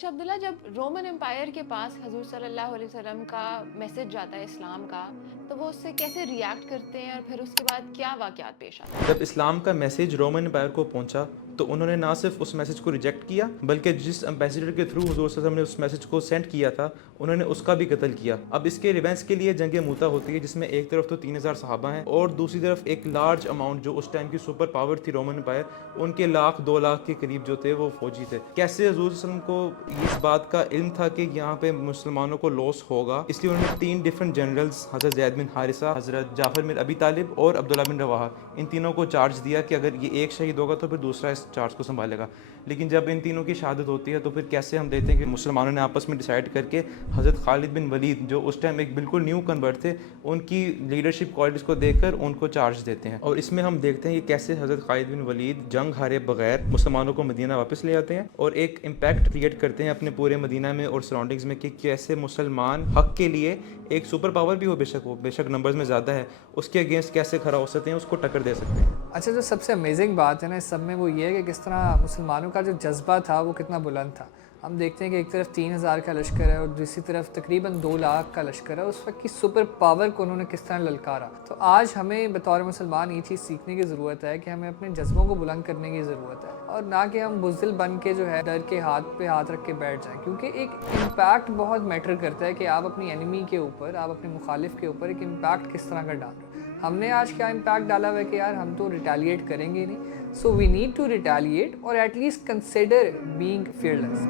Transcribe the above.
اچھا عبداللہ، جب Roman umpire کے پاس حضور صلی اللہ علیہ وسلم کا میسج جاتا ہے اسلام کا، تو وہ اس سے کیسے ریاکٹ کرتے ہیں اور پھر اس کے بعد کیا واقعات پیش آتے ہیں؟ جب اسلام کا میسیج رومن امپائر کو پہنچا تو انہوں نے نہ صرف اس میسیج کو ریجیکٹ کیا بلکہ جس امبیسڈر کے تھرو حضور صلی اللہ علیہ وسلم نے اس میسیج کو سینڈ کیا تھا انہوں نے اس کا بھی قتل کیا۔ اب اس کے ریونس کے لیے جنگ موتا ہوتی ہے جس میں ایک طرف تو 3000 صحابہ ہیں اور دوسری طرف ایک لارج اماؤنٹ جو اس ٹائم کی سپر پاور تھی رومن امپائر، ان کے 1,00,000-2,00,000 کے قریب جو تھے وہ فوجی تھے۔ کیسے حضور صلی اللہ علیہ وسلم کو اس بات کا علم تھا کہ یہاں پہ مسلمانوں کو لاس ہوگا، اس لیے انہوں نے 3 ڈفرنٹ جنرلز حضرت زید بن حارثہ، حضرت جعفر بن ابی طالب اور عبداللہ بن رواحہ، ان تینوں کو چارج دیا کہ اگر یہ ایک شہید ہوگا تو پھر دوسرا اس چارج کو سنبھالے گا۔ لیکن جب ان تینوں کی شہادت ہوتی ہے تو پھر کیسے ہم دیکھتے ہیں کہ مسلمانوں نے آپس میں ڈیسائیڈ کر کے حضرت خالد بن ولید جو اس ٹائم ایک بالکل نیو کنورٹ تھے، ان کی لیڈرشپ کوالٹیز کو دیکھ کر ان کو چارج دیتے ہیں۔ اور اس میں ہم دیکھتے ہیں کہ کیسے حضرت خالد بن ولید جنگ ہارے بغیر مسلمانوں کو مدینہ واپس لے آتے ہیں اور ایک امپیکٹ کریٹ کرتے ہیں اپنے پورے مدینہ میں اور سراؤنڈنگز میں کہ کیسے مسلمان حق کے لیے ایک سپر پاور بھی ہو، بے شک نمبرز میں زیادہ ہے، اس کے اگینسٹ کیسے کھڑا ہو سکتے ہیں، اس کو ٹکر دے سکتے ہیں۔ اچھا، جو سب سے امیزنگ بات ہے نا اس سب میں وہ یہ ہے کہ کس طرح مسلمانوں کا جو جذبہ تھا وہ کتنا بلند تھا۔ ہم دیکھتے ہیں کہ ایک طرف 3000 کا لشکر ہے اور دوسری طرف تقریباً 2,00,000 کا لشکر ہے۔ اس وقت کی سپر پاور کو انہوں نے کس طرح للکارا۔ تو آج ہمیں بطور مسلمان یہ چیز سیکھنے کی ضرورت ہے کہ ہمیں اپنے جذبوں کو بلند کرنے کی ضرورت ہے اور نہ کہ ہم بزدل بن کے جو ہے ڈر کے ہاتھ پہ ہاتھ رکھ کے بیٹھ جائیں، کیونکہ ایک امپیکٹ بہت میٹر کرتا ہے کہ آپ اپنی اینیمی کے اوپر، آپ اپنے مخالف کے اوپر ایک امپیکٹ کس طرح کا ڈال رہے ہیں۔ ہم نے آج کیا امپیکٹ ڈالا ہوا ہے کہ یار ہم تو ریٹیلیٹ کریں گے نہیں، so we need to retaliate اور at least consider being fair less.